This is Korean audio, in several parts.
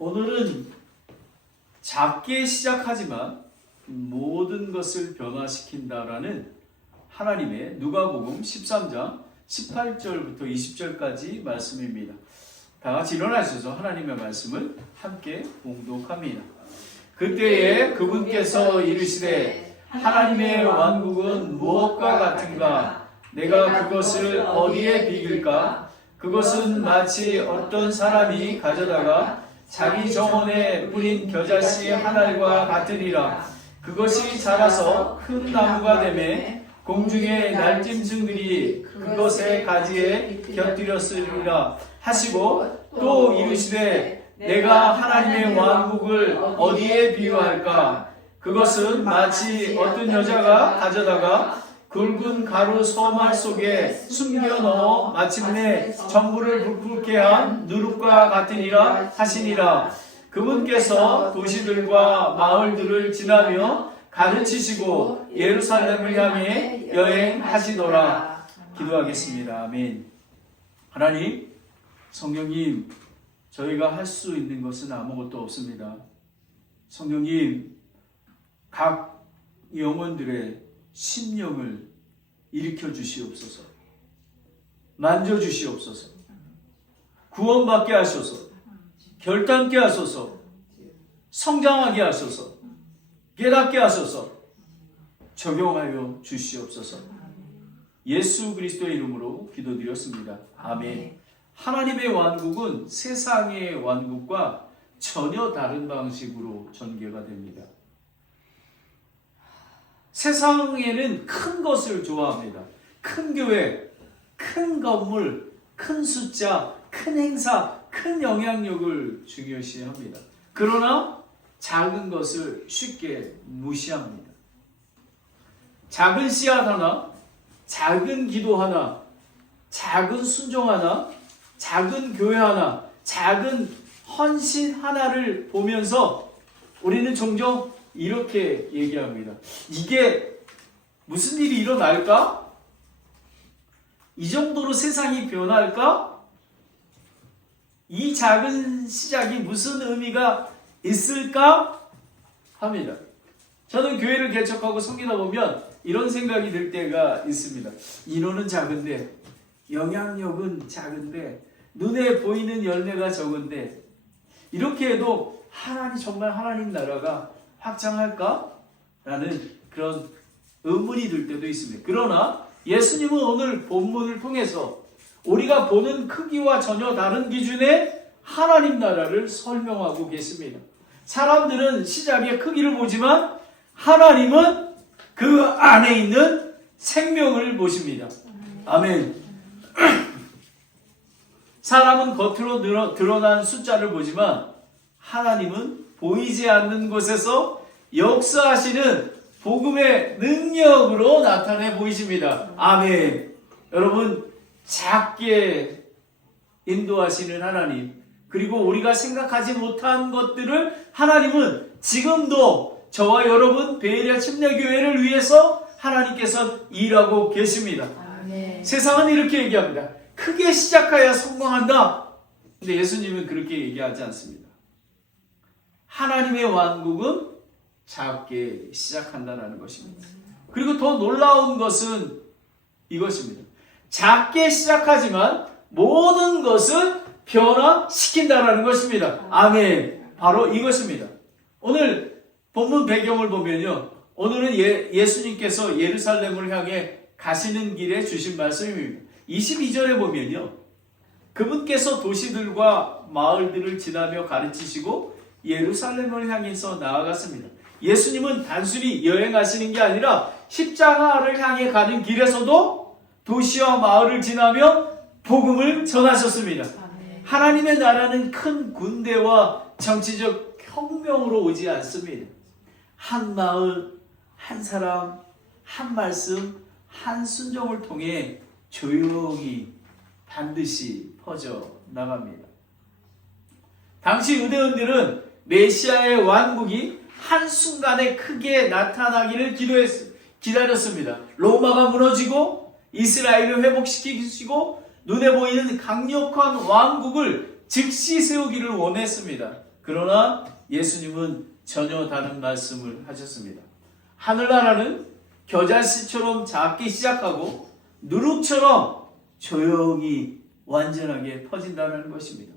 오늘은 작게 시작하지만 모든 것을 변화시킨다라는 하나님의 누가복음 13장 18절부터 20절까지 말씀입니다. 다 같이 일어나셔서 하나님의 말씀을 함께 봉독합니다. 그때에 그분께서 이르시되 하나님의 왕국은 무엇과 같은가? 내가 그것을 어디에 비길까? 그것은 마치 어떤 사람이 가져다가 자기 정원에 뿌린 겨자씨 한 알과 같으리라. 그것이 자라서 큰 나무가 되매 공중의 날짐승들이 그것의 가지에 곁들였으리라 하시고 또 이르시되 내가 하나님의 왕국을 어디에 비유할까? 그것은 마치 어떤 여자가 가져다가 굵은 가루 소말 속에 숨겨 넣어 마침내 전부를 불풀게 한 누룩과 같으니라 하시니라. 그분께서 도시들과 마을들을 지나며 가르치시고 예루살렘을 향해 여행하시더라. 기도하겠습니다. 아멘. 하나님, 성령님, 저희가 할 수 있는 것은 아무것도 없습니다. 성령님, 각 영혼들의 심령을 일으켜 주시옵소서. 만져 주시옵소서. 구원받게 하소서. 결단케 하소서. 성장하게 하소서. 깨닫게 하소서. 적용하여 주시옵소서. 예수 그리스도의 이름으로 기도드렸습니다. 아멘. 하나님의 왕국은 세상의 왕국과 전혀 다른 방식으로 전개가 됩니다. 세상에는 큰 것을 좋아합니다. 큰 교회, 큰 건물, 큰 숫자, 큰 행사, 큰 영향력을 중요시합니다. 그러나 작은 것을 쉽게 무시합니다. 작은 씨앗 하나, 작은 기도 하나, 작은 순종 하나, 작은 교회 하나, 작은 헌신 하나를 보면서 우리는 종종 이렇게 얘기합니다. 이게 무슨 일이 일어날까? 이 정도로 세상이 변할까? 이 작은 시작이 무슨 의미가 있을까? 합니다. 저는 교회를 개척하고 섬기다 보면 이런 생각이 들 때가 있습니다. 인원은 작은데, 영향력은 작은데, 눈에 보이는 열매가 적은데, 이렇게 해도 정말 하나님 나라가 확장할까? 라는 그런 의문이 들 때도 있습니다. 그러나 예수님은 오늘 본문을 통해서 우리가 보는 크기와 전혀 다른 기준의 하나님 나라를 설명하고 계십니다. 사람들은 시작의 크기를 보지만 하나님은 그 안에 있는 생명을 보십니다. 아멘. 사람은 겉으로 드러난 숫자를 보지만 하나님은 보이지 않는 곳에서 역사하시는 복음의 능력으로 나타내 보이십니다. 아멘. 여러분, 작게 인도하시는 하나님, 그리고 우리가 생각하지 못한 것들을 하나님은 지금도 저와 여러분 베레아 침례교회를 위해서 하나님께서 일하고 계십니다. 아멘. 세상은 이렇게 얘기합니다. 크게 시작해야 성공한다. 근데 예수님은 그렇게 얘기하지 않습니다. 하나님의 왕국은 작게 시작한다는 것입니다. 그리고 더 놀라운 것은 이것입니다. 작게 시작하지만 모든 것을 변화시킨다는 것입니다. 아멘. 바로 이것입니다. 오늘 본문 배경을 보면요. 오늘은 예수님께서 예루살렘을 향해 가시는 길에 주신 말씀입니다. 22절에 보면요. 그분께서 도시들과 마을들을 지나며 가르치시고 예루살렘을 향해서 나아갔습니다. 예수님은 단순히 여행하시는 게 아니라 십자가를 향해 가는 길에서도 도시와 마을을 지나며 복음을 전하셨습니다. 하나님의 나라는 큰 군대와 정치적 혁명으로 오지 않습니다. 한 마을, 한 사람, 한 말씀, 한 순종을 통해 조용히 반드시 퍼져 나갑니다. 당시 유대인들은 메시아의 왕국이 한순간에 크게 나타나기를 기다렸습니다. 로마가 무너지고 이스라엘을 회복시키시고 눈에 보이는 강력한 왕국을 즉시 세우기를 원했습니다. 그러나 예수님은 전혀 다른 말씀을 하셨습니다. 하늘나라는 겨자씨처럼 작게 시작하고 누룩처럼 조용히 완전하게 퍼진다는 것입니다.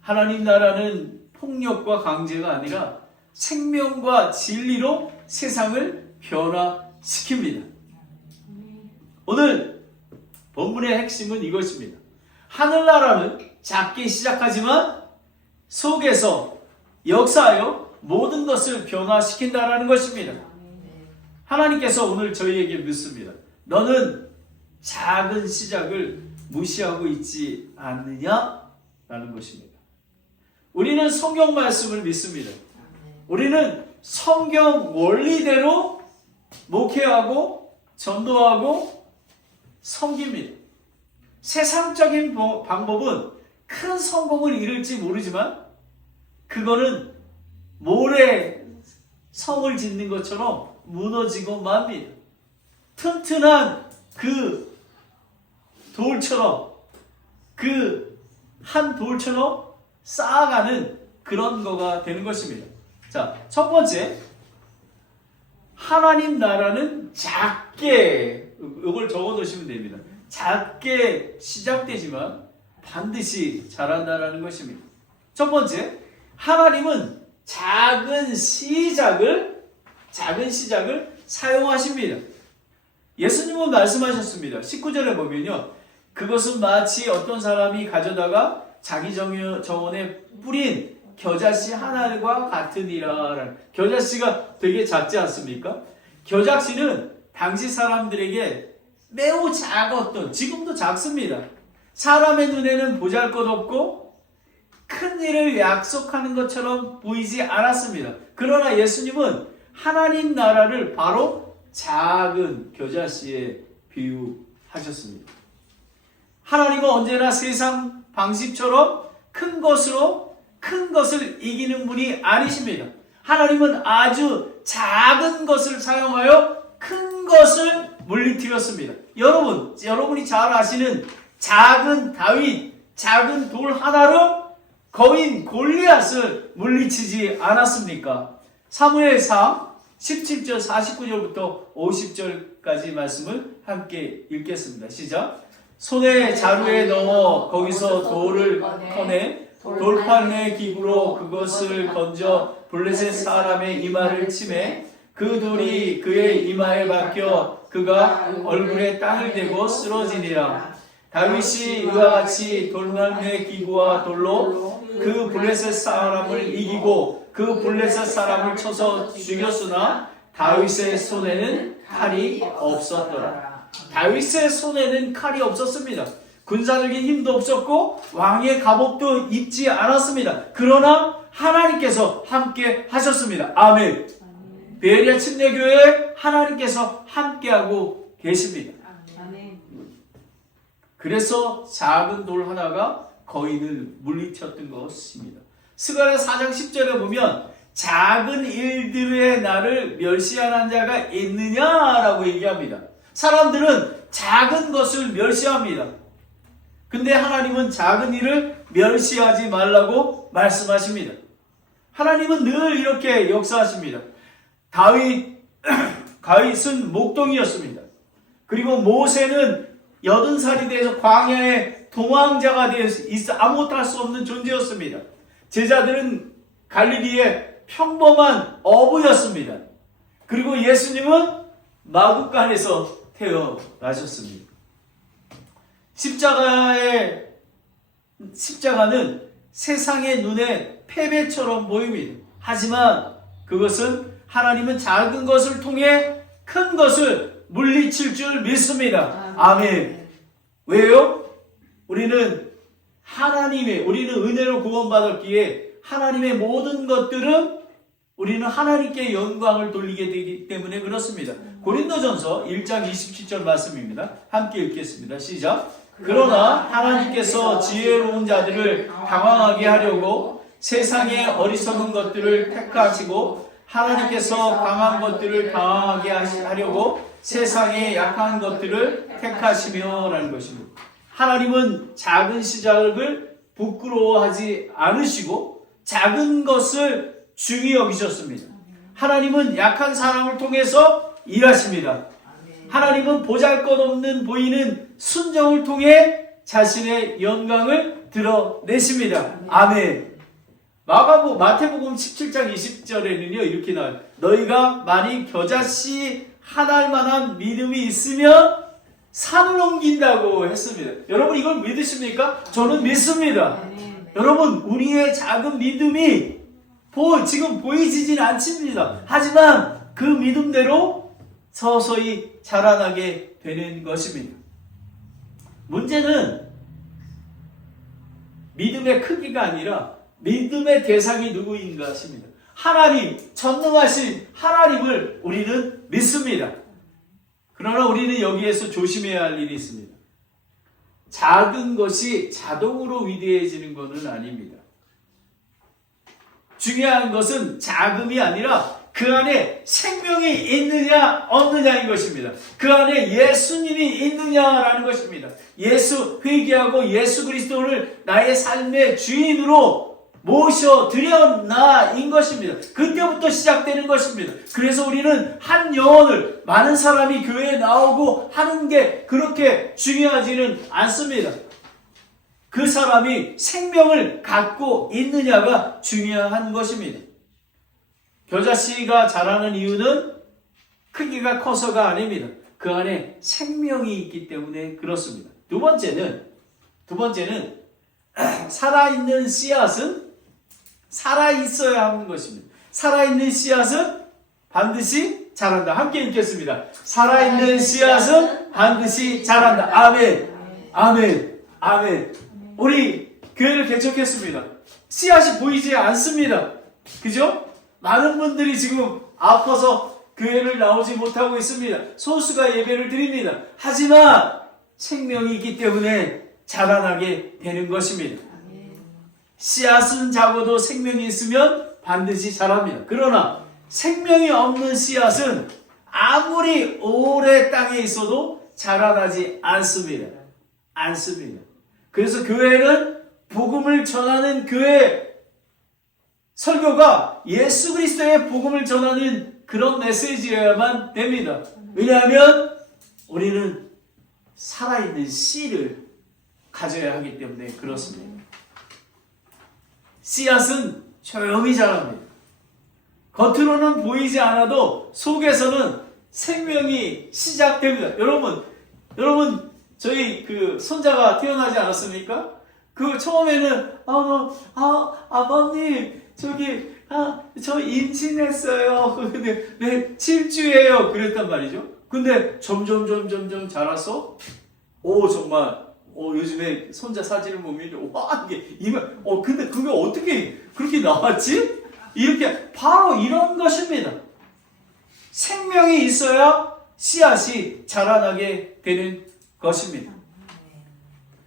하나님 나라는 폭력과 강제가 아니라 생명과 진리로 세상을 변화시킵니다. 오늘 본문의 핵심은 이것입니다. 하늘나라는 작게 시작하지만 속에서 역사하여 모든 것을 변화시킨다는 것입니다. 하나님께서 오늘 저희에게 묻습니다. 너는 작은 시작을 무시하고 있지 않느냐? 라는 것입니다. 우리는 성경 말씀을 믿습니다. 우리는 성경 원리대로 목회하고 전도하고 섬깁니다. 세상적인 방법은 큰 성공을 이룰지 모르지만 그거는 모래 성을 짓는 것처럼 무너지고 맙니다. 튼튼한 그 돌처럼 그 한 돌처럼 쌓아가는 그런 거가 되는 것입니다. 자, 첫 번째, 하나님 나라는 작게, 이걸 적어 놓으시면 됩니다. 작게 시작되지만 반드시 자란다라는 것입니다. 첫 번째, 하나님은 작은 시작을 사용하십니다. 예수님은 말씀하셨습니다. 19절에 보면요. 그것은 마치 어떤 사람이 가져다가 자기 정원에 뿌린 겨자씨 하나과 같으니라. 겨자씨가 되게 작지 않습니까? 겨자씨는 당시 사람들에게 매우 작았던, 지금도 작습니다. 사람의 눈에는 보잘것없고 큰 일을 약속하는 것처럼 보이지 않았습니다. 그러나 예수님은 하나님 나라를 바로 작은 겨자씨에 비유하셨습니다. 하나님은 언제나 세상 방식처럼 큰 것을 이기는 분이 아니십니다. 하나님은 아주 작은 것을 사용하여 큰 것을 물리치셨습니다. 여러분이 잘 아시는 작은 다윗, 작은 돌 하나로 거인 골리앗을 물리치지 않았습니까? 사무엘상 17절 49절부터 50절까지 말씀을 함께 읽겠습니다. 시작. 손에 자루에 넣어 거기서 돌을 꺼내 돌판의 기구로 그것을 건져 블레셋 사람의 이마를 치매 그 돌이 그의 이마에 박혀 그가 얼굴에 땅을 대고 쓰러지니라. 다윗이 이와 같이 돌판의 기구와 돌로 그 블레셋 사람을 이기고 그 블레셋 사람을 쳐서 죽였으나 다윗의 손에는 칼이 없었더라. 다윗의 손에는 칼이 없었습니다. 군사적인 힘도 없었고 왕의 갑옷도 입지 않았습니다. 그러나 하나님께서 함께 하셨습니다. 아멘. 베리아 침례교회에 하나님께서 함께하고 계십니다. 아멘. 그래서 작은 돌 하나가 거인을 물리쳤던 것입니다. 스가랴 4장 10절에 보면 작은 일들의 나를 멸시하는 자가 있느냐라고 얘기합니다. 사람들은 작은 것을 멸시합니다. 근데 하나님은 작은 일을 멸시하지 말라고 말씀하십니다. 하나님은 늘 이렇게 역사하십니다. 다윗은 목동이었습니다. 그리고 모세는 80살이 돼서 광야에 도망자가 되어 아무것도 할 수 없는 존재였습니다. 제자들은 갈릴리의 평범한 어부였습니다. 그리고 예수님은 마구간에서 태어나셨습니다. 십자가는 세상의 눈에 패배처럼 보입니다. 하지만 그것은 하나님은 작은 것을 통해 큰 것을 물리칠 줄 믿습니다. 아멘. 왜요? 우리는 은혜로 구원받았기에 하나님의 모든 것들은 우리는 하나님께 영광을 돌리게 되기 때문에 그렇습니다. 고린도전서 1장 27절 말씀입니다. 함께 읽겠습니다. 시작. 그러나 하나님께서 지혜로운 자들을 당황하게 하려고 세상의 어리석은 것들을 택하시고 하나님께서 강한 것들을 당황하게 하려고 세상의 약한 것들을 택하시며 라는 것입니다. 하나님은 작은 시작을 부끄러워하지 않으시고 작은 것을 중히 여기셨습니다. 하나님은 약한 사람을 통해서 일하십니다. 하나님은 보잘것없는 보이는 순종을 통해 자신의 영광을 드러내십니다. 아멘. 마태복음 17장 20절에는요 이렇게 나와요. 너희가 만일 겨자씨 하나일 만한 믿음이 있으면 산을 옮긴다고 했습니다. 여러분 이걸 믿으십니까? 저는 믿습니다. 여러분 우리의 작은 믿음이 지금 보이지진 않습니다. 하지만 그 믿음대로 서서히 자라나게 되는 것입니다. 문제는 믿음의 크기가 아니라 믿음의 대상이 누구인가 하십니다. 하나님, 전능하신 하나님을 우리는 믿습니다. 그러나 우리는 여기에서 조심해야 할 일이 있습니다. 작은 것이 자동으로 위대해지는 것은 아닙니다. 중요한 것은 자금이 아니라 그 안에 생명이 있느냐 없느냐인 것입니다. 그 안에 예수님이 있느냐라는 것입니다. 회개하고 예수 그리스도를 나의 삶의 주인으로 모셔드렸나인 것입니다. 그때부터 시작되는 것입니다. 그래서 우리는 한 영혼을 많은 사람이 교회에 나오고 하는 게 그렇게 중요하지는 않습니다. 그 사람이 생명을 갖고 있느냐가 중요한 것입니다. 겨자씨가 자라는 이유는 크기가 커서가 아닙니다. 그 안에 생명이 있기 때문에 그렇습니다. 두 번째는 살아있는 씨앗은 살아있어야 하는 것입니다. 살아있는 씨앗은 반드시 자란다. 함께 읽겠습니다. 살아있는 씨앗은 반드시 자란다. 아멘. 아멘. 아멘. 우리 교회를 개척했습니다. 씨앗이 보이지 않습니다. 그죠? 많은 분들이 지금 아파서 교회를 나오지 못하고 있습니다. 소수가 예배를 드립니다. 하지만 생명이 있기 때문에 자라나게 되는 것입니다. 씨앗은 작아도 생명이 있으면 반드시 자랍니다. 그러나 생명이 없는 씨앗은 아무리 오래 땅에 있어도 자라나지 않습니다. 그래서 교회는 복음을 전하는 교회 설교가 예수 그리스도의 복음을 전하는 그런 메시지여야만 됩니다. 왜냐하면 우리는 살아있는 씨를 가져야 하기 때문에 그렇습니다. 씨앗은 조용히 자랍니다. 겉으로는 보이지 않아도 속에서는 생명이 시작됩니다. 여러분 저희 그 손자가 태어나지 않았습니까? 그 처음에는 아버님 저 임신했어요. 근데 네 7주예요. 그랬단 말이죠. 근데 점점 자라서 정말 요즘에 손자 사진을 보면 와 이게 근데 그게 어떻게 그렇게 나왔지? 이렇게 바로 이런 것입니다. 생명이 있어야 씨앗이 자라나게 되는 것입니다.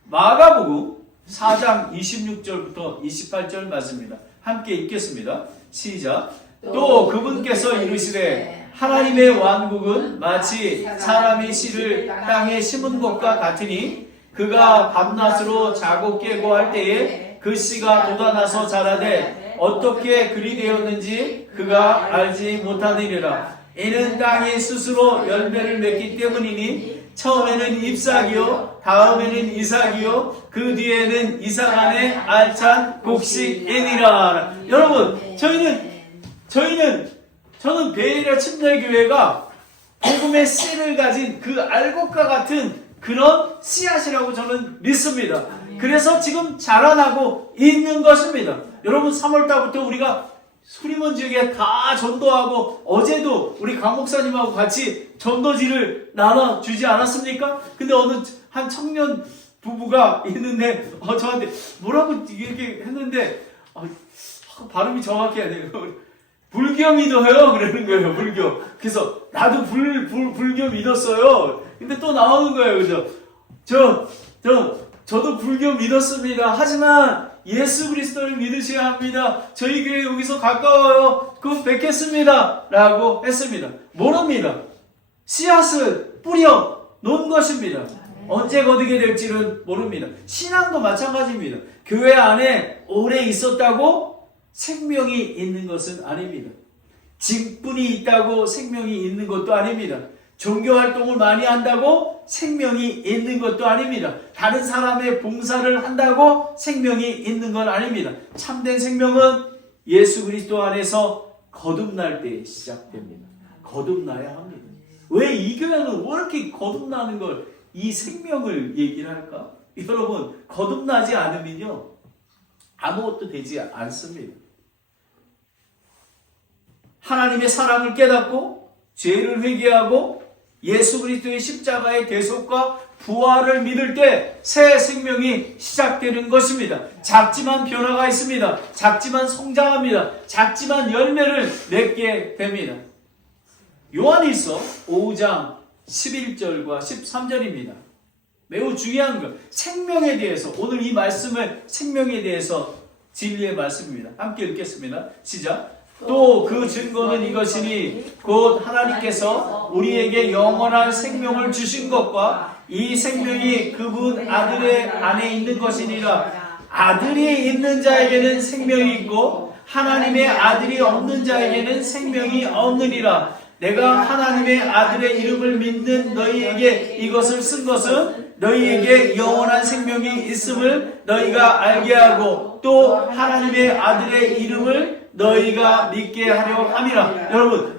마가복음 4장 26절부터 28절 말씀입니다. 함께 읽겠습니다. 시작. 또 그분께서 이르시되 하나님의 왕국은 마치 사람이 씨를 땅에 심은 것과 같으니 그가 밤낮으로 자고 깨고 할 때에 그 씨가 돋아나서 자라되 어떻게 그리 되었는지 그가 알지 못하느니라. 이는 땅이 스스로 열매를 맺기 때문이니 처음에는 잎사귀요 다음에는 이삭이요 그 뒤에는 이삭 안에 알찬 곡식이니라. 여러분 저는 베일의 침례교회가 복음의 씨를 가진 그 알곡과 같은 그런 씨앗이라고 저는 믿습니다. 그래서 지금 자라나고 있는 것입니다. 여러분 3월달부터 우리가 수리먼 지역에 다 전도하고 어제도 우리 강 목사님하고 같이 전도지를 나눠주지 않았습니까? 근데 어느 한 청년 부부가 있는데 저한테 뭐라고 이렇게 했는데 발음이 정확해야 돼요. 불교 믿어요 그러는 거예요. 불교. 그래서 나도 불교 믿었어요. 근데 또 나오는 거예요. 그죠? 저도 불교 믿었습니다. 하지만 예수 그리스도를 믿으셔야 합니다. 저희 교회 여기서 가까워요. 그거 뵙겠습니다. 라고 했습니다. 모릅니다. 씨앗을 뿌려 놓은 것입니다. 언제 거두게 될지는 모릅니다. 신앙도 마찬가지입니다. 교회 안에 오래 있었다고 생명이 있는 것은 아닙니다. 직분이 있다고 생명이 있는 것도 아닙니다. 종교활동을 많이 한다고 생명이 있는 것도 아닙니다. 다른 사람의 봉사를 한다고 생명이 있는 건 아닙니다. 참된 생명은 예수 그리스도 안에서 거듭날 때 시작됩니다. 거듭나야 합니다. 왜 이 교회는 왜 이렇게 거듭나는 걸, 이 생명을 얘기를 할까? 여러분, 거듭나지 않으면요 아무것도 되지 않습니다. 하나님의 사랑을 깨닫고 죄를 회개하고 예수 그리스도의 십자가의 대속과 부활을 믿을 때 새 생명이 시작되는 것입니다. 작지만 변화가 있습니다. 작지만 성장합니다. 작지만 열매를 맺게 됩니다. 요한일서 5장 11절과 13절입니다. 매우 중요한 것, 생명에 대해서, 오늘 이 말씀은 생명에 대해서 진리의 말씀입니다. 함께 읽겠습니다. 시작. 또 그 증거는 이것이니 곧 하나님께서 우리에게 영원한 생명을 주신 것과 이 생명이 그분 아들의 안에 있는 것이니라. 아들이 있는 자에게는 생명이 있고 하나님의 아들이 없는 자에게는 생명이 없느니라. 내가 하나님의 아들의 이름을 믿는 너희에게 이것을 쓴 것은 너희에게 영원한 생명이 있음을 너희가 알게 하고 또 하나님의 아들의 이름을 너희가 믿게 하려 함이라. 여러분,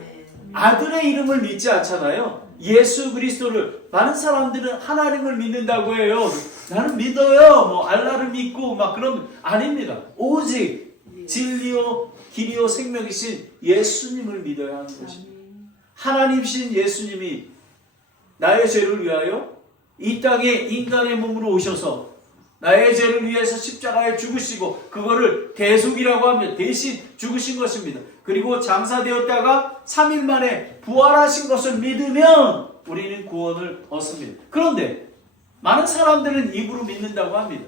아들의 이름을 믿지 않잖아요. 예수 그리스도를. 많은 사람들은 하나님을 믿는다고 해요. 나는 믿어요. 뭐 알라를 믿고 막 그러면 아닙니다. 오직 진리요 길이요 생명이신 예수님을 믿어야 하는 것입니다. 하나님이신 예수님이 나의 죄를 위하여 이 땅에 인간의 몸으로 오셔서 나의 죄를 위해서 십자가에 죽으시고 그거를 대속이라고 하면 대신 죽으신 것입니다. 그리고 장사되었다가 3일 만에 부활하신 것을 믿으면 우리는 구원을 얻습니다. 그런데 많은 사람들은 입으로 믿는다고 합니다.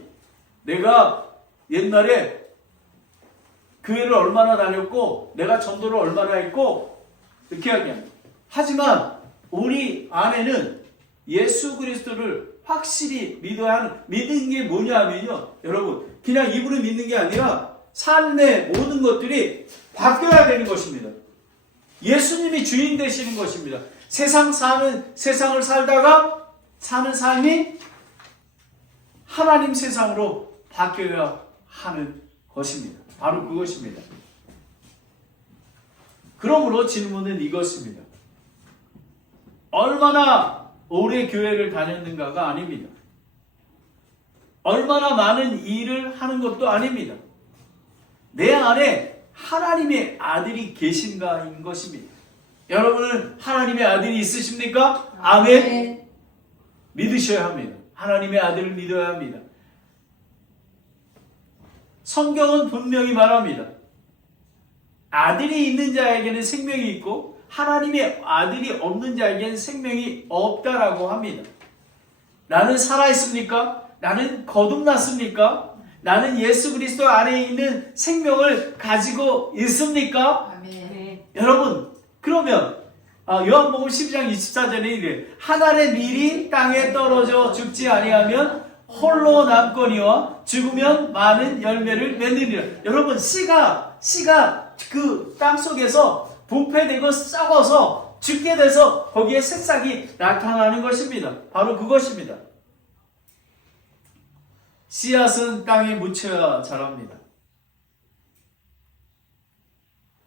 내가 옛날에 교회를 얼마나 다녔고 내가 전도를 얼마나 했고 이렇게 이야기합니다. 하지만 우리 안에는 예수 그리스도를 확실히 믿어야 하는, 믿는 게 뭐냐면요, 여러분, 그냥 입으로 믿는 게 아니라 삶의 모든 것들이 바뀌어야 되는 것입니다. 예수님이 주인 되시는 것입니다. 세상을 살다가 사는 삶이 하나님 세상으로 바뀌어야 하는 것입니다. 바로 그것입니다. 그러므로 질문은 이것입니다. 얼마나 오래 교회를 다녔는가가 아닙니다. 얼마나 많은 일을 하는 것도 아닙니다. 내 안에 하나님의 아들이 계신가인 것입니다. 여러분은 하나님의 아들이 있으십니까? 아멘. 믿으셔야 합니다. 하나님의 아들을 믿어야 합니다. 성경은 분명히 말합니다. 아들이 있는 자에게는 생명이 있고 하나님의 아들이 없는 자에게는 생명이 없다라고 합니다. 나는 살아있습니까? 나는 거듭났습니까? 나는 예수 그리스도 안에 있는 생명을 가지고 있습니까? 아멘. 여러분, 그러면 요한복음 12장 24절에 이래, 하늘의 밀이 땅에 떨어져 죽지 아니하면 홀로 남거니와 죽으면 많은 열매를 맺느니라. 여러분, 씨가 그 땅속에서 분폐되고 썩어서 죽게 돼서 거기에 새싹이 나타나는 것입니다. 바로 그것입니다. 씨앗은 땅에 묻혀야 자랍니다.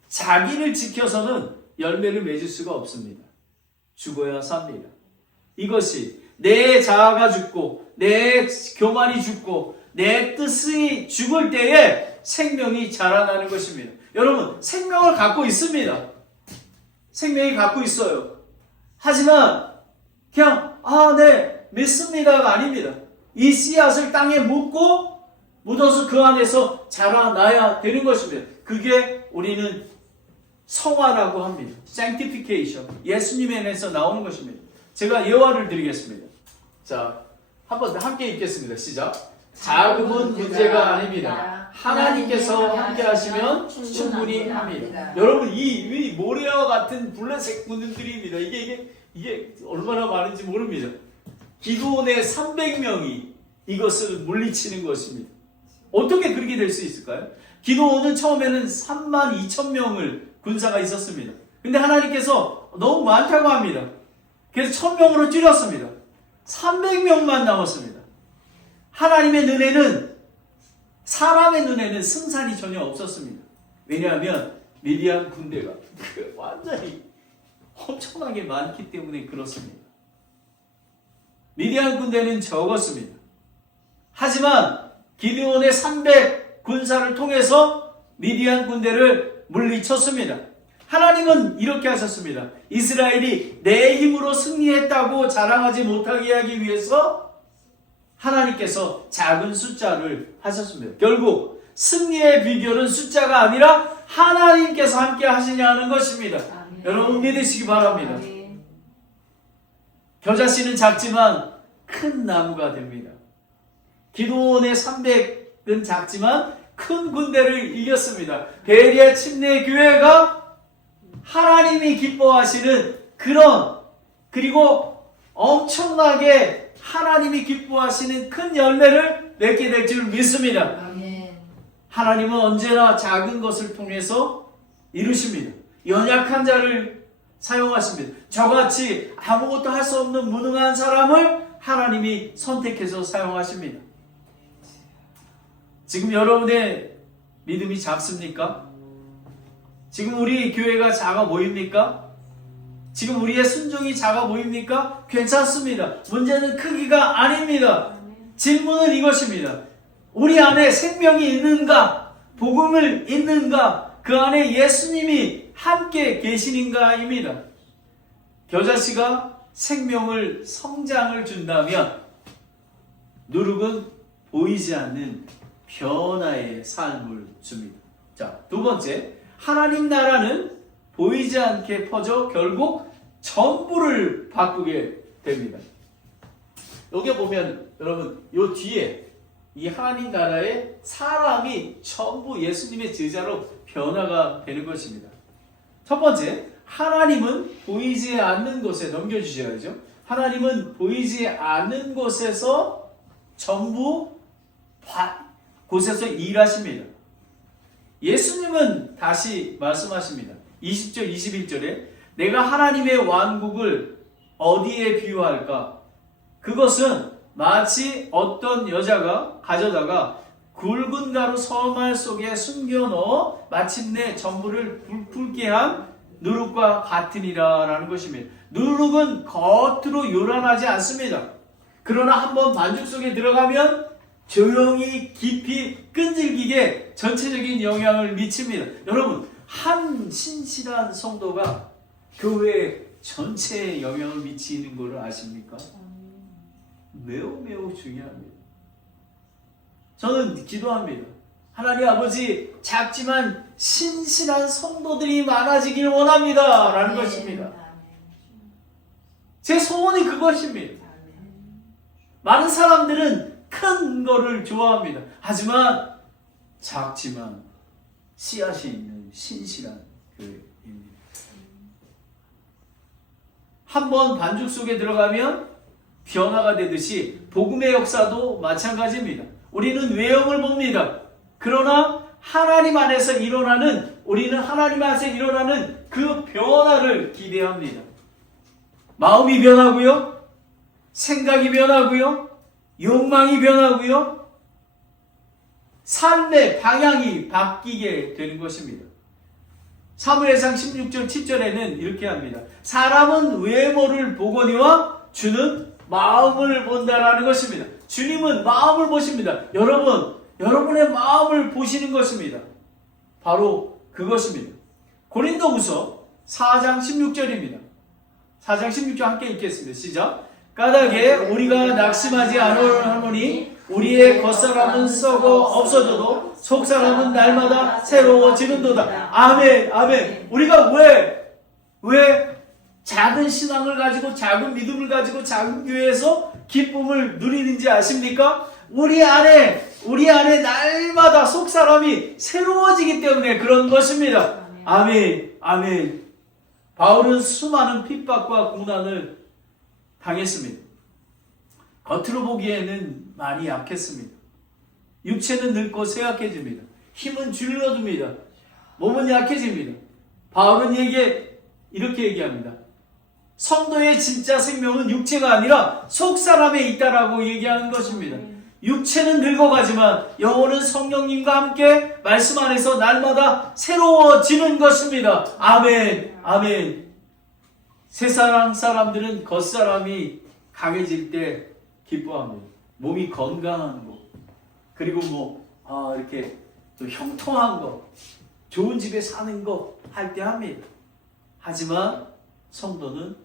자기를 지켜서는 열매를 맺을 수가 없습니다. 죽어야 삽니다. 이것이 내 자아가 죽고 내 교만이 죽고 내 뜻이 죽을 때에 생명이 자라나는 것입니다. 여러분, 생명을 갖고 있습니다. 생명이 갖고 있어요. 하지만 그냥 네, 믿습니다가 아닙니다. 이 씨앗을 땅에 묻어서 그 안에서 자라나야 되는 것입니다. 그게 우리는 성화라고 합니다. sanctification. 예수님에 대해서 나오는 것입니다. 제가 예화를 드리겠습니다. 자, 한번 함께 읽겠습니다. 시작. 자금은 문제가 아닙니다. 하나님께서 함께 하시면 충분히 합니다. 여러분, 이 모래와 같은 블레셋 군인들입니다. 이게 얼마나 많은지 모릅니다. 기도원의 300명이 이것을 물리치는 것입니다. 어떻게 그렇게 될 수 있을까요? 기도원은 처음에는 32,000명을 군사가 있었습니다. 근데 하나님께서 너무 많다고 합니다. 그래서 1,000명으로 줄였습니다. 300명만 남았습니다. 하나님의 눈에는, 사람의 눈에는 승산이 전혀 없었습니다. 왜냐하면 미디안 군대가 완전히 엄청나게 많기 때문에 그렇습니다. 미디안 군대는 적었습니다. 하지만 기드온의 300 군사를 통해서 미디안 군대를 물리쳤습니다. 하나님은 이렇게 하셨습니다. 이스라엘이 내 힘으로 승리했다고 자랑하지 못하게 하기 위해서 하나님께서 작은 숫자를 하셨습니다. 결국 승리의 비결은 숫자가 아니라 하나님께서 함께 하시냐는 것입니다. 아멘. 여러분 믿으시기 바랍니다. 아멘. 겨자씨는 작지만 큰 나무가 됩니다. 기드온의 300은 작지만 큰 군대를 이겼습니다. 베리아 침례 교회가 하나님이 기뻐하시는 그리고 엄청나게 하나님이 기뻐하시는 큰 열매를 맺게 될 줄 믿습니다. 아멘. 하나님은 언제나 작은 것을 통해서 이루십니다. 연약한 자를 사용하십니다. 저같이 아무것도 할 수 없는 무능한 사람을 하나님이 선택해서 사용하십니다. 지금 여러분의 믿음이 작습니까? 지금 우리 교회가 작아 보입니까? 지금 우리의 순종이 작아 보입니까? 괜찮습니다. 문제는 크기가 아닙니다. 질문은 이것입니다. 우리 안에 생명이 있는가? 복음을 있는가? 그 안에 예수님이 함께 계시는가입니다. 겨자씨가 생명을, 성장을 준다면 누룩은 보이지 않는 변화의 삶을 줍니다. 자, 두 번째, 하나님 나라는 보이지 않게 퍼져 결국 전부를 바꾸게 됩니다. 여기 보면 여러분, 요 뒤에 이 하나님 나라의 사람이 전부 예수님의 제자로 변화가 되는 것입니다. 첫 번째, 하나님은 보이지 않는 곳에, 넘겨주셔야죠. 하나님은 보이지 않는 곳에서 전부 곳에서 일하십니다. 예수님은 다시 말씀하십니다. 20절, 21절에 내가 하나님의 왕국을 어디에 비유할까? 그것은 마치 어떤 여자가 가져다가 굵은 가루 서말 속에 숨겨 넣어 마침내 전부를 붉게 한 누룩과 같으니라 라는 것입니다. 누룩은 겉으로 요란하지 않습니다. 그러나 한번 반죽 속에 들어가면 조용히 깊이 끈질기게 전체적인 영향을 미칩니다. 여러분, 한 신실한 성도가 교회 전체에 영향을 미치는 것을 아십니까? 매우 중요합니다. 저는 기도합니다. 하나님 아버지, 작지만 신실한 성도들이 많아지길 원합니다 라는 것입니다. 제 소원이 그것입니다. 많은 사람들은 큰 거를 좋아합니다. 하지만 작지만 씨앗이 있는 신실한 교회입니다. 한번 반죽 속에 들어가면 변화가 되듯이 복음의 역사도 마찬가지입니다. 우리는 외형을 봅니다. 그러나 하나님 안에서 우리는 하나님 안에서 일어나는 그 변화를 기대합니다. 마음이 변하고요, 생각이 변하고요, 욕망이 변하고요, 삶의 방향이 바뀌게 되는 것입니다. 사무엘상 16절 7절에는 이렇게 합니다. 사람은 외모를 보거니와 주는 마음을 본다라는 것입니다. 주님은 마음을 보십니다. 여러분의 마음을 보시는 것입니다. 바로 그것입니다. 고린도후서 4장 16절입니다. 4장 16절 함께 읽겠습니다. 시작. 까닭에 우리가 낙심하지 않으노니 우리의 겉사람은 썩어 없어져도 속사람은 날마다 새로워지는도다. 아멘, 아멘. 우리가 왜 작은 신앙을 가지고, 작은 믿음을 가지고 작은 교회에서 기쁨을 누리는지 아십니까? 우리 안에 날마다 속사람이 새로워지기 때문에 그런 것입니다. 아멘, 아멘. 바울은 수많은 핍박과 고난을 당했습니다. 겉으로 보기에는 많이 약했습니다. 육체는 늙고 쇠약해집니다. 힘은 줄어듭니다. 몸은 약해집니다. 바울은 이렇게 얘기합니다. 성도의 진짜 생명은 육체가 아니라 속사람에 있다라고 얘기하는 것입니다. 육체는 늙어가지만 영혼은 성령님과 함께 말씀 안에서 날마다 새로워지는 것입니다. 아멘, 아멘. 세상 사람들은 겉사람이 강해질 때 기뻐합니다. 몸이 건강한 거, 그리고 이렇게 또 형통한 거, 좋은 집에 사는 거 할 때 합니다. 하지만 성도는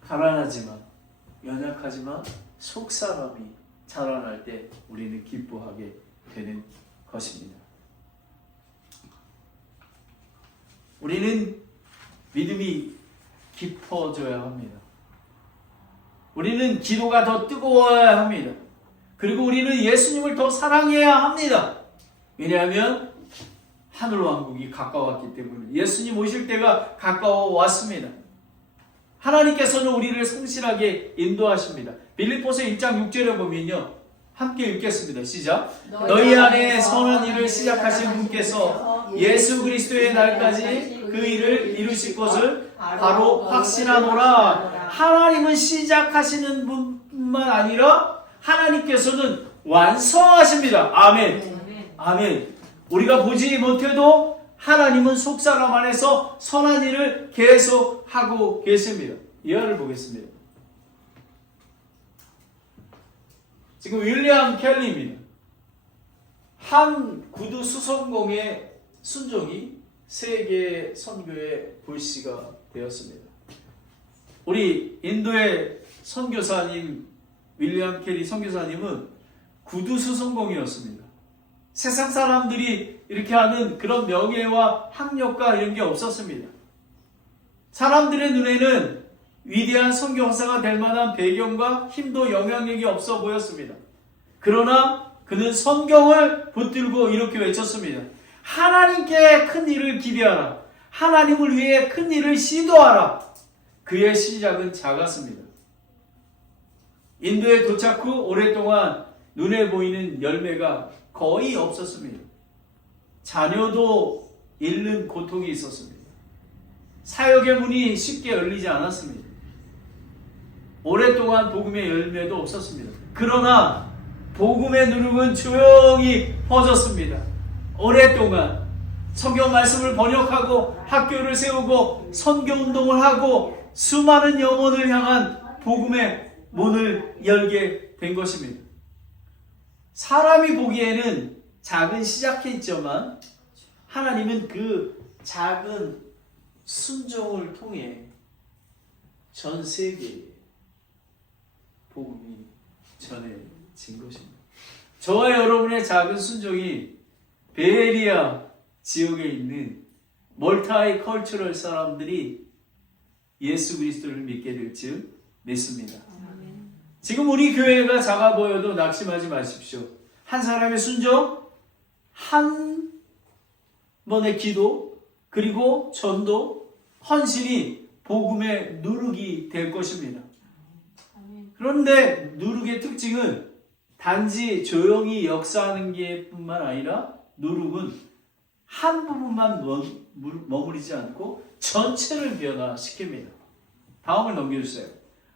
가난하지만, 연약하지만 속사람이 자라날 때 우리는 기뻐하게 되는 것입니다. 우리는 믿음이 깊어져야 합니다. 우리는 기도가 더 뜨거워야 합니다. 그리고 우리는 예수님을 더 사랑해야 합니다. 왜냐하면 하늘왕국이 가까웠기 때문에 예수님 오실 때가 가까워 왔습니다. 하나님께서는 우리를 성실하게 인도하십니다. 빌립보서 1장 6절에 보면요. 함께 읽겠습니다. 시작. 너희 안에 선한 일을 시작하신 분께서 예수 그리스도의 날까지 그 일을 이루실 것을 바로 확신하노라. 하나님은 시작하시는 분뿐만 아니라 하나님께서는 완성하십니다. 아멘. 아멘. 우리가 보지 못해도 하나님은 속사람 안에서 선한 일을 계속 하고 계십니다. 예언을 보겠습니다. 지금 윌리엄 켈리입니다. 한 구두 수성공의 순종이 세계 선교의 불씨가 되었습니다. 우리 인도의 선교사님 윌리엄 켈리 선교사님은 구두 수성공이었습니다. 세상 사람들이 이렇게 하는 그런 명예와 학력과 이런 게 없었습니다. 사람들의 눈에는 위대한 선교사가 될 만한 배경과 힘도 영향력이 없어 보였습니다. 그러나 그는 성경을 붙들고 이렇게 외쳤습니다. 하나님께 큰 일을 기대하라. 하나님을 위해 큰 일을 시도하라. 그의 시작은 작았습니다. 인도에 도착 후 오랫동안 눈에 보이는 열매가 거의 없었습니다. 자녀도 잃는 고통이 있었습니다. 사역의 문이 쉽게 열리지 않았습니다. 오랫동안 복음의 열매도 없었습니다. 그러나 복음의 누룩은 조용히 퍼졌습니다. 오랫동안 성경 말씀을 번역하고 학교를 세우고 선교운동을 하고 수많은 영혼을 향한 복음의 문을 열게 된 것입니다. 사람이 보기에는 작은 시작했지만 하나님은 그 작은 순종을 통해 전 세계에 복음이 전해진 것입니다. 저와 여러분의 작은 순종이 베에리아 지역에 있는 멀타이 컬처럴 사람들이 예수 그리스도를 믿게 될 줄 믿습니다. 지금 우리 교회가 작아 보여도 낙심하지 마십시오. 한 사람의 순종, 한 번의 기도, 그리고 전도, 헌신이 복음의 누룩이 될 것입니다. 그런데 누룩의 특징은 단지 조용히 역사하는 게 뿐만 아니라 누룩은 한 부분만 머무르지 않고 전체를 변화시킵니다. 다음을 넘겨주세요.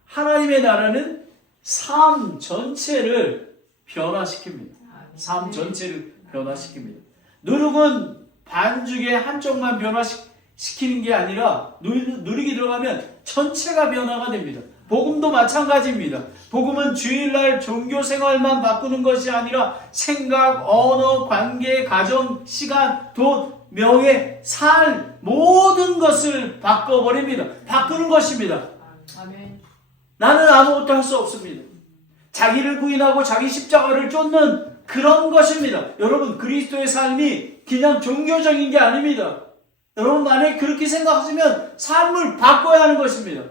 하나님의 나라는 삶 전체를 변화시킵니다. 삶 전체를 변화시킵니다. 누룩은 반죽의 한쪽만 변화시키는 게 아니라 누룩이 들어가면 전체가 변화가 됩니다. 복음도 마찬가지입니다. 복음은 주일날 종교생활만 바꾸는 것이 아니라 생각, 언어, 관계, 가정, 시간, 돈, 명예, 삶 모든 것을 바꿔버립니다. 바꾸는 것입니다. 아멘. 나는 아무것도 할 수 없습니다. 자기를 부인하고 자기 십자가를 쫓는 그런 것입니다. 여러분, 그리스도의 삶이 그냥 종교적인 게 아닙니다. 여러분, 만약에 그렇게 생각하시면 삶을 바꿔야 하는 것입니다.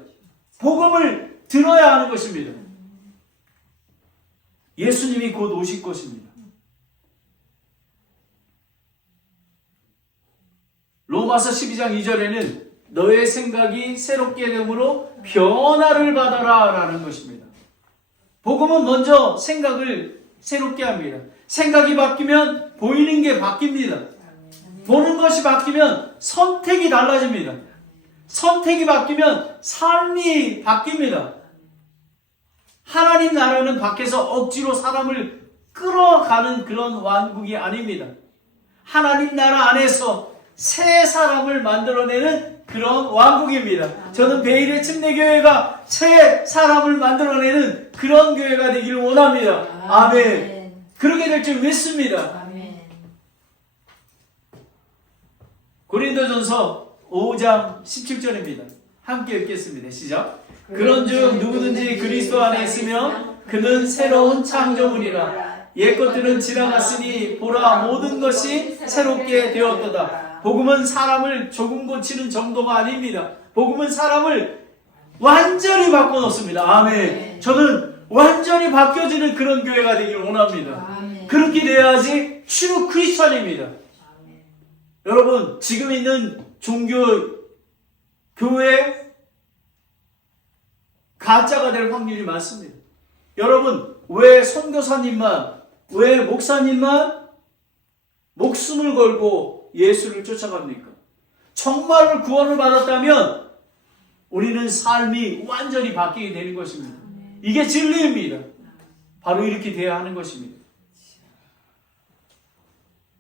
복음을 들어야 하는 것입니다. 예수님이 곧 오실 것입니다. 로마서 12장 2절에는 너의 생각이 새롭게 되므로 변화를 받아라 라는 것입니다. 복음은 먼저 생각을 새롭게 합니다. 생각이 바뀌면 보이는 게 바뀝니다. 보는 것이 바뀌면 선택이 달라집니다. 선택이 바뀌면 삶이 바뀝니다. 하나님 나라는 밖에서 억지로 사람을 끌어가는 그런 왕국이 아닙니다. 하나님 나라 안에서 새 사람을 만들어내는 그런 왕국입니다. 저는 베일의 침례교회가 새 사람을 만들어내는 그런 교회가 되기를 원합니다. 아멘. 그렇게 될 줄 믿습니다. 고린도전서 5장 17절입니다. 함께 읽겠습니다. 시작. 그런즉 누구든지 그리스도 안에 있으면 그는 새로운 창조물이라. 옛것들은 지나갔으니 보라 모든 것이 새롭게 되었도다. 복음은 사람을 조금 고치는 정도가 아닙니다. 복음은 사람을 완전히 바꿔놓습니다. 아멘. 저는 완전히 바뀌어지는 그런 교회가 되기를 원합니다. 그렇게 돼야지 true 크리스천입니다. 여러분, 지금 있는 종교, 교회, 가짜가 될 확률이 많습니다. 여러분, 왜 선교사님만, 왜 목사님만 목숨을 걸고 예수를 쫓아갑니까? 정말로 구원을 받았다면 우리는 삶이 완전히 바뀌게 되는 것입니다. 이게 진리입니다. 바로 이렇게 돼야 하는 것입니다.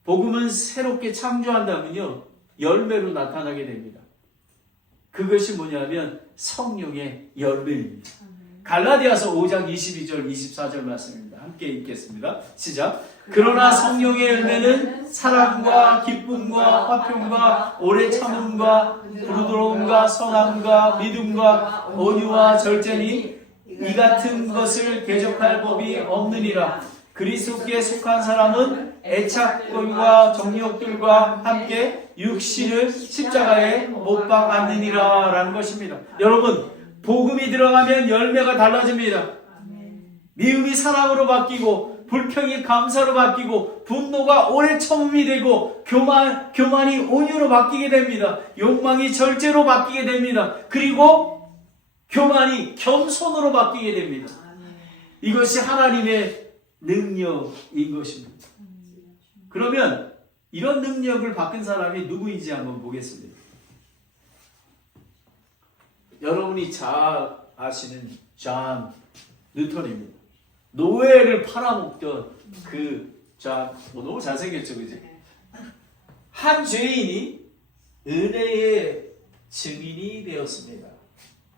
복음은 새롭게 창조한다면요, 열매로 나타나게 됩니다. 그것이 뭐냐면 성령의 열매입니다. 갈라디아서 5장 22절 24절 말씀입니다. 함께 읽겠습니다. 시작. 그러나 성령의 열매는 사랑과 기쁨과 화평과 오래 참음과 부드러움과 선함과 믿음과 온유와 절제니 이 같은 것을 대적할 법이 없느니라. 그리스도께 속한 사람은 애착과 정욕들과 함께 육신을 십자가에 못 박았느니라 라는 것입니다. 여러분, 복음이 들어가면 열매가 달라집니다. 미움이 사랑으로 바뀌고 불평이 감사로 바뀌고 분노가 오래 참음이 되고 교만이 온유로 바뀌게 됩니다. 욕망이 절제로 바뀌게 됩니다. 그리고 교만이 겸손으로 바뀌게 됩니다. 이것이 하나님의 능력인 것입니다. 그러면 이런 능력을 바꾼 사람이 누구인지 한번 보겠습니다. 여러분이 잘 아시는 존 뉴턴입니다. 노예를 팔아먹던 너무 잘생겼죠, 그지? 한 죄인이 은혜의 증인이 되었습니다.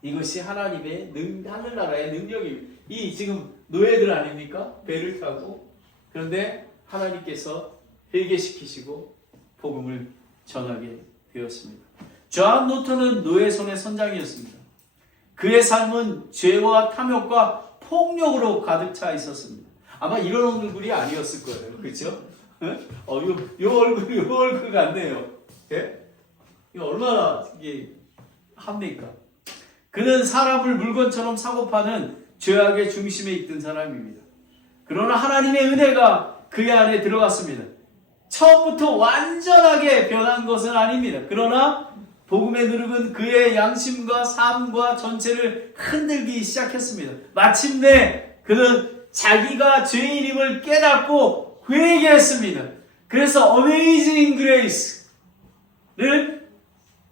이것이 하나님의 하늘나라의 능력입니다. 이 지금 노예들 아닙니까? 배를 타고. 그런데 하나님께서 회개시키시고 복음을 전하게 되었습니다. 존 뉴턴은 노예 손의 선장이었습니다. 그의 삶은 죄와 탐욕과 폭력으로 가득 차 있었습니다. 아마 이런 얼굴이 아니었을 거예요. 그렇죠? 요 얼굴 같네요. 예? 이거 얼마나 이게 합니까? 그는 사람을 물건처럼 사고 파는 죄악의 중심에 있던 사람입니다. 그러나 하나님의 은혜가 그의 안에 들어갔습니다. 처음부터 완전하게 변한 것은 아닙니다. 그러나 복음의 누룩은 그의 양심과 삶과 전체를 흔들기 시작했습니다. 마침내 그는 자기가 죄인임을 깨닫고 회개했습니다. 그래서 Amazing Grace를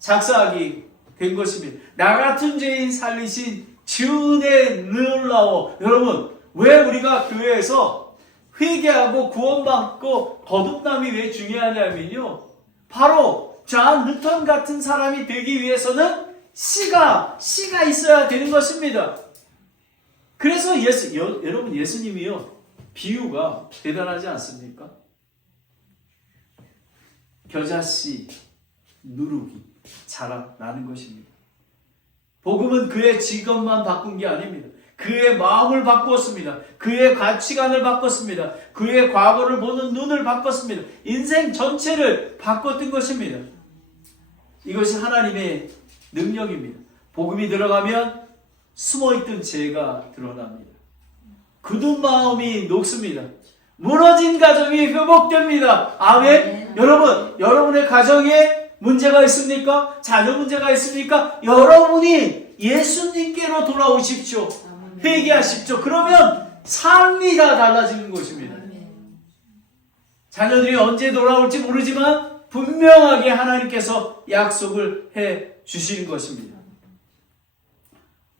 작사하게 된 것입니다. 나 같은 죄인 살리신 주의 놀라워. 여러분, 왜 우리가 교회에서 회개하고 구원받고 거듭남이 왜 중요하냐면요, 바로 존 뉴턴 같은 사람이 되기 위해서는 씨가 있어야 되는 것입니다. 그래서 여러분, 예수님이요, 비유가 대단하지 않습니까? 겨자씨 누룩이 자라나는 것입니다. 복음은 그의 직업만 바꾼 게 아닙니다. 그의 마음을 바꾸었습니다. 그의 가치관을 바꿨습니다. 그의 과거를 보는 눈을 바꿨습니다. 인생 전체를 바꿨던 것입니다. 이것이 하나님의 능력입니다. 복음이 들어가면 숨어있던 죄가 드러납니다. 굳은 마음이 녹습니다. 무너진 가정이 회복됩니다. 아멘. 여러분, 여러분의 가정에 문제가 있습니까? 자녀 문제가 있습니까? 여러분이 예수님께로 돌아오십시오. 회개하십시오. 그러면 삶이 다 달라지는 것입니다. 자녀들이 언제 돌아올지 모르지만 분명하게 하나님께서 약속을 해 주시는 것입니다.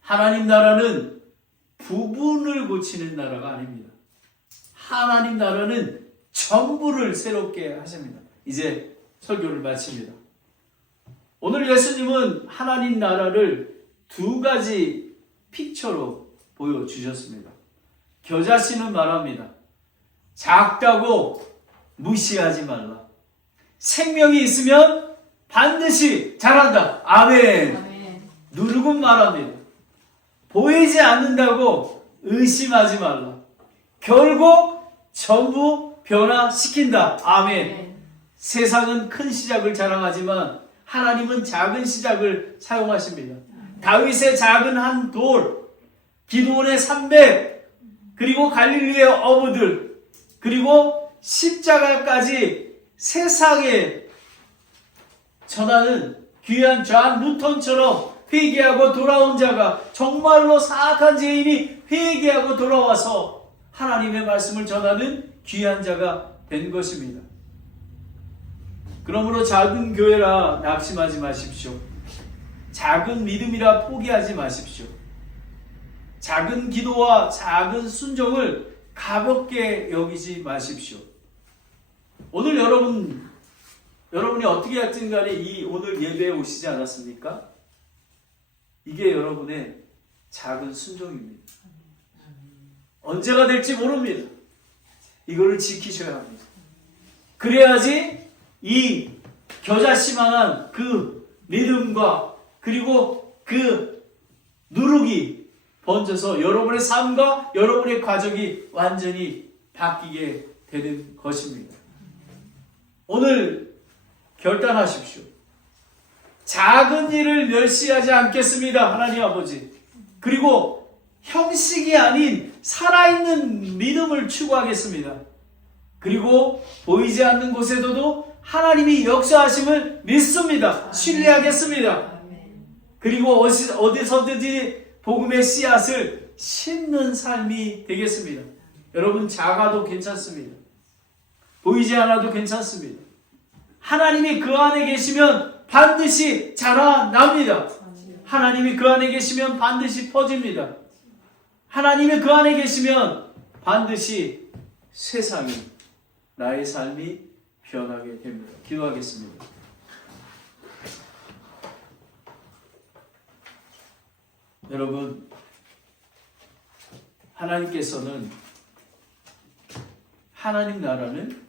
하나님 나라는 부분을 고치는 나라가 아닙니다. 하나님 나라는 전부를 새롭게 하십니다. 이제 설교를 마칩니다. 오늘 예수님은 하나님 나라를 두 가지 픽처로 보여주셨습니다. 겨자씨는 말합니다. 작다고 무시하지 말라. 생명이 있으면 반드시 자란다. 아멘. 아멘. 누르고 말합니다. 보이지 않는다고 의심하지 말라. 결국 전부 변화시킨다. 아멘. 아멘. 세상은 큰 시작을 자랑하지만 하나님은 작은 시작을 사용하십니다. 다윗의 작은 한 돌, 기드온의 300, 그리고 갈릴리의 어부들, 그리고 십자가까지 세상에 전하는 귀한 존 누턴처럼 회개하고 돌아온 자가, 정말로 사악한 죄인이 회개하고 돌아와서 하나님의 말씀을 전하는 귀한 자가 된 것입니다. 그러므로 작은 교회라 낙심하지 마십시오. 작은 믿음이라 포기하지 마십시오. 작은 기도와 작은 순종을 가볍게 여기지 마십시오. 오늘 여러분이 어떻게 하든 간에 이 오늘 예배에 오시지 않았습니까? 이게 여러분의 작은 순종입니다. 언제가 될지 모릅니다. 이거를 지키셔야 합니다. 그래야지 이 겨자씨만한 그 믿음과 그리고 그 누룩이 번져서 여러분의 삶과 여러분의 가족이 완전히 바뀌게 되는 것입니다. 오늘 결단하십시오. 작은 일을 멸시하지 않겠습니다. 하나님 아버지. 그리고 형식이 아닌 살아있는 믿음을 추구하겠습니다. 그리고 보이지 않는 곳에서도 하나님이 역사하심을 믿습니다. 신뢰하겠습니다. 그리고 어디서든지 복음의 씨앗을 심는 삶이 되겠습니다. 여러분, 작아도 괜찮습니다. 보이지 않아도 괜찮습니다. 하나님이 그 안에 계시면 반드시 자라납니다. 하나님이 그 안에 계시면 반드시 퍼집니다. 하나님이 그 안에 계시면 반드시 세상이, 나의 삶이 변하게 됩니다. 기도하겠습니다. 여러분, 하나님께서는 하나님 나라는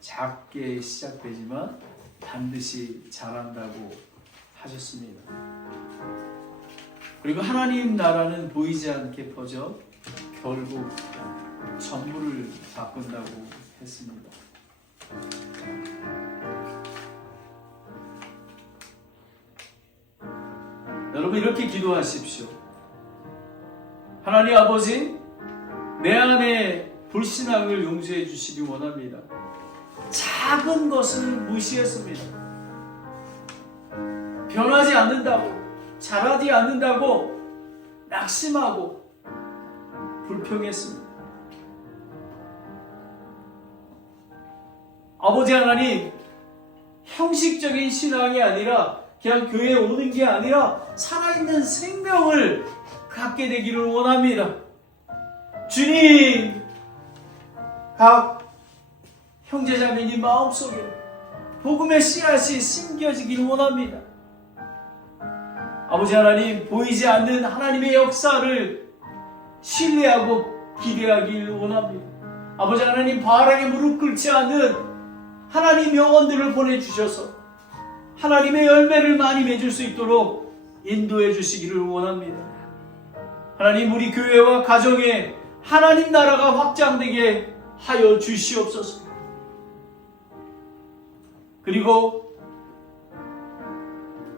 작게 시작되지만 반드시 자란다고 하셨습니다. 그리고 하나님 나라는 보이지 않게 퍼져 결국 전부를 바꾼다고 했습니다. 여러분, 이렇게 기도하십시오. 하나님 아버지, 내 안에 불신앙을 용서해 주시기 원합니다. 작은 것을 무시했습니다. 변하지 않는다고, 자라지 않는다고 낙심하고 불평했습니다. 아버지 하나님, 형식적인 신앙이 아니라 그냥 교회에 오는 게 아니라 살아있는 생명을 갖게 되기를 원합니다. 주님, 각 형제자매님 마음속에 복음의 씨앗이 심겨지기를 원합니다. 아버지 하나님, 보이지 않는 하나님의 역사를 신뢰하고 기대하기를 원합니다. 아버지 하나님, 바알에게 무릎 꿇지 않는 하나님 영혼들을 보내주셔서 하나님의 열매를 많이 맺을 수 있도록 인도해 주시기를 원합니다. 하나님, 우리 교회와 가정에 하나님 나라가 확장되게 하여 주시옵소서. 그리고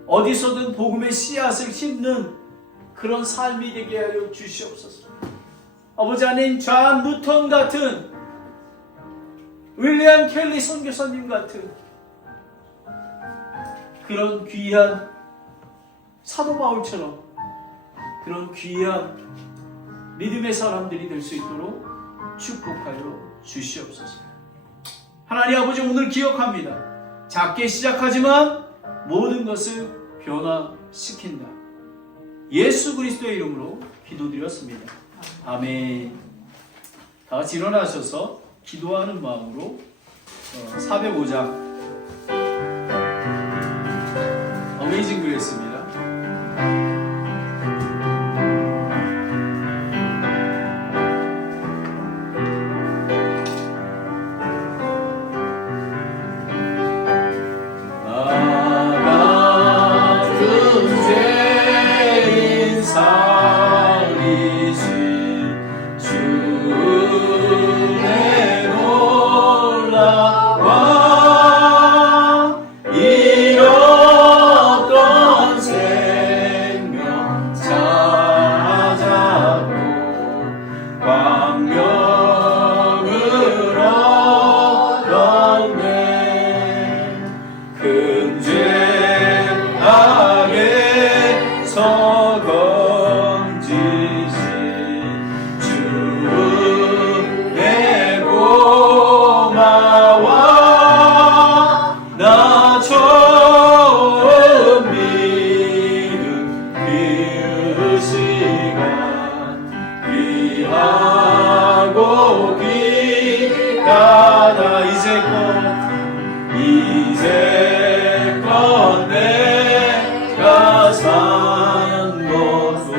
어디서든 복음의 씨앗을 심는 그런 삶이 되게 하여 주시옵소서. 아버지 하나님, 존 누턴 같은, 윌리엄 켈리 선교사님 같은 그런 귀한 사도 바울처럼 그런 귀한 믿음의 사람들이 될 수 있도록 축복하여 주시옵소서. 하나님 아버지 오늘 기억합니다. 작게 시작하지만 모든 것을 변화시킨다. 예수 그리스도의 이름으로 기도드렸습니다. 아멘. 다 같이 일어나셔서 기도하는 마음으로 405장 어메이징 그레이스입니다. 이제껏 내가 산 것도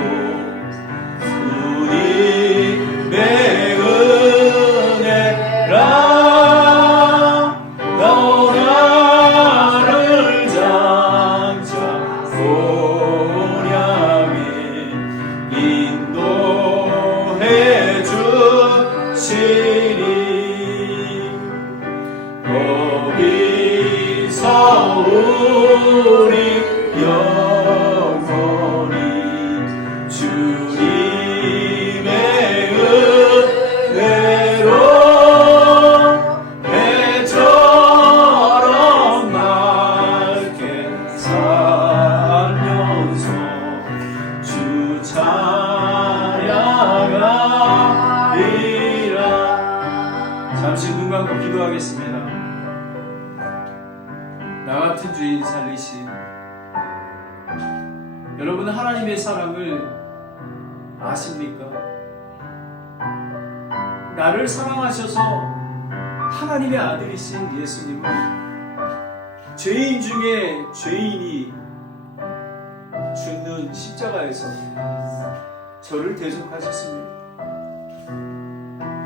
주님의 은혜라. 너 나를 장차 본향에 인도해 주시리. 거기서 우리 영원히 주님의 은혜로 배처럼 맑게 살면서 주 찬양하리라. 잠시 눈 감고 기도하겠습니다. 나 같은 주인 살리신 여러분, 하나님의 사랑을 아십니까? 나를 사랑하셔서 하나님의 아들이신 예수님은 죄인 중에 죄인이 죽는 십자가에서 저를 대속하셨습니다.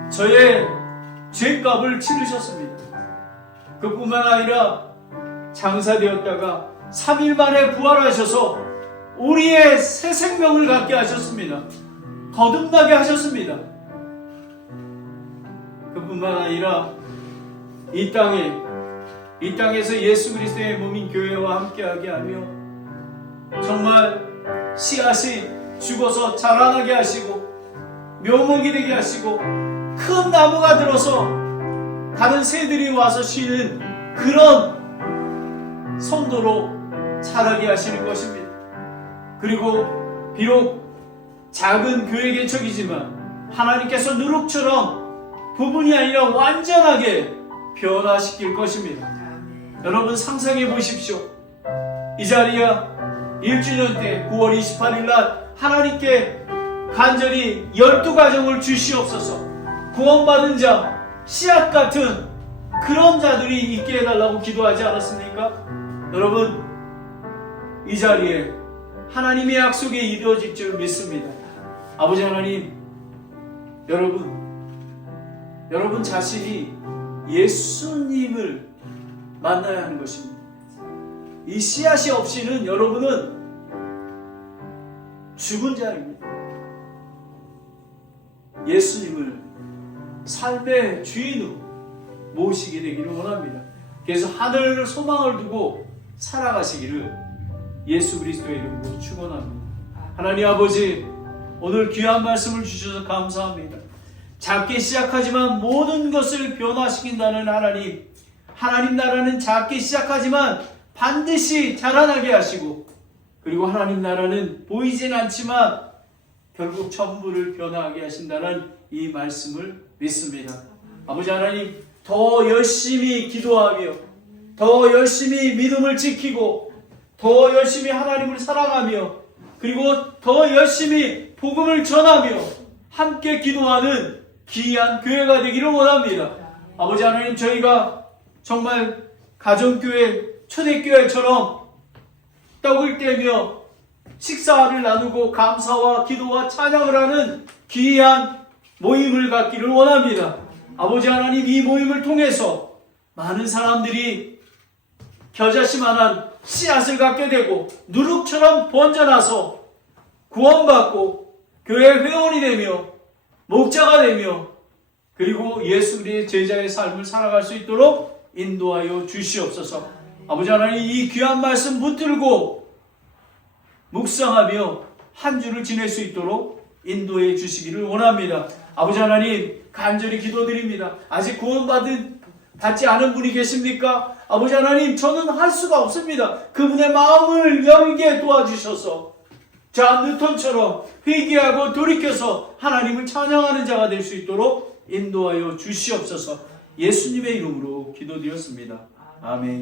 저의 죄값을 치르셨습니다. 그뿐만 아니라 장사되었다가 3일 만에 부활하셔서 우리의 새 생명을 갖게 하셨습니다. 거듭나게 하셨습니다. 그뿐만 아니라 이 땅에서 예수 그리스도의 몸인 교회와 함께하게 하며 정말 씨앗이 죽어서 자라나게 하시고 묘목이 되게 하시고 큰 나무가 들어서 다른 새들이 와서 쉬는 그런 성도로 자라게 하시는 것입니다. 그리고 비록 작은 교회 개척이지만 하나님께서 누룩처럼 부분이 아니라 완전하게 변화시킬 것입니다. 여러분 상상해 보십시오. 이 자리야 1주년 때 9월 28일 날 하나님께 간절히 12가정을 주시옵소서. 구원받은 자, 씨앗 같은 그런 자들이 있게 해달라고 기도하지 않았습니까? 여러분, 이 자리에 하나님의 약속이 이루어질 줄 믿습니다. 아버지 하나님, 여러분 자신이 예수님을 만나야 하는 것입니다. 이 씨앗이 없이는 여러분은 죽은 자입니다. 예수님을 삶의 주인으로 모시게 되기를 원합니다. 그래서 하늘을 소망을 두고 살아가시기를 예수 그리스도의 이름으로 축원합니다. 하나님 아버지, 오늘 귀한 말씀을 주셔서 감사합니다. 작게 시작하지만 모든 것을 변화시킨다는 하나님 나라는 작게 시작하지만 반드시 자라나게 하시고, 그리고 하나님 나라는 보이진 않지만 결국 전부를 변화하게 하신다는 이 말씀을 믿습니다. 아버지 하나님, 더 열심히 기도하며 더 열심히 믿음을 지키고 더 열심히 하나님을 사랑하며 그리고 더 열심히 복음을 전하며 함께 기도하는 귀한 교회가 되기를 원합니다. 아버지 하나님, 저희가 정말 가정교회, 초대교회처럼 떡을 떼며 식사를 나누고 감사와 기도와 찬양을 하는 귀한 모임을 갖기를 원합니다. 아버지 하나님, 이 모임을 통해서 많은 사람들이 겨자씨만한 씨앗을 갖게 되고 누룩처럼 번져나서 구원받고 교회 회원이 되며 목자가 되며 그리고 예수 그리스도의 제자의 삶을 살아갈 수 있도록 인도하여 주시옵소서. 아버지 하나님, 이 귀한 말씀 붙들고 묵상하며 한 주를 지낼 수 있도록 인도해 주시기를 원합니다. 아버지 하나님, 간절히 기도드립니다. 아직 받지 않은 분이 계십니까? 아버지 하나님, 저는 할 수가 없습니다. 그분의 마음을 열게 도와주셔서 자 느톤처럼 회개하고 돌이켜서 하나님을 찬양하는 자가 될 수 있도록 인도하여 주시옵소서. 예수님의 이름으로 기도드렸습니다. 아멘.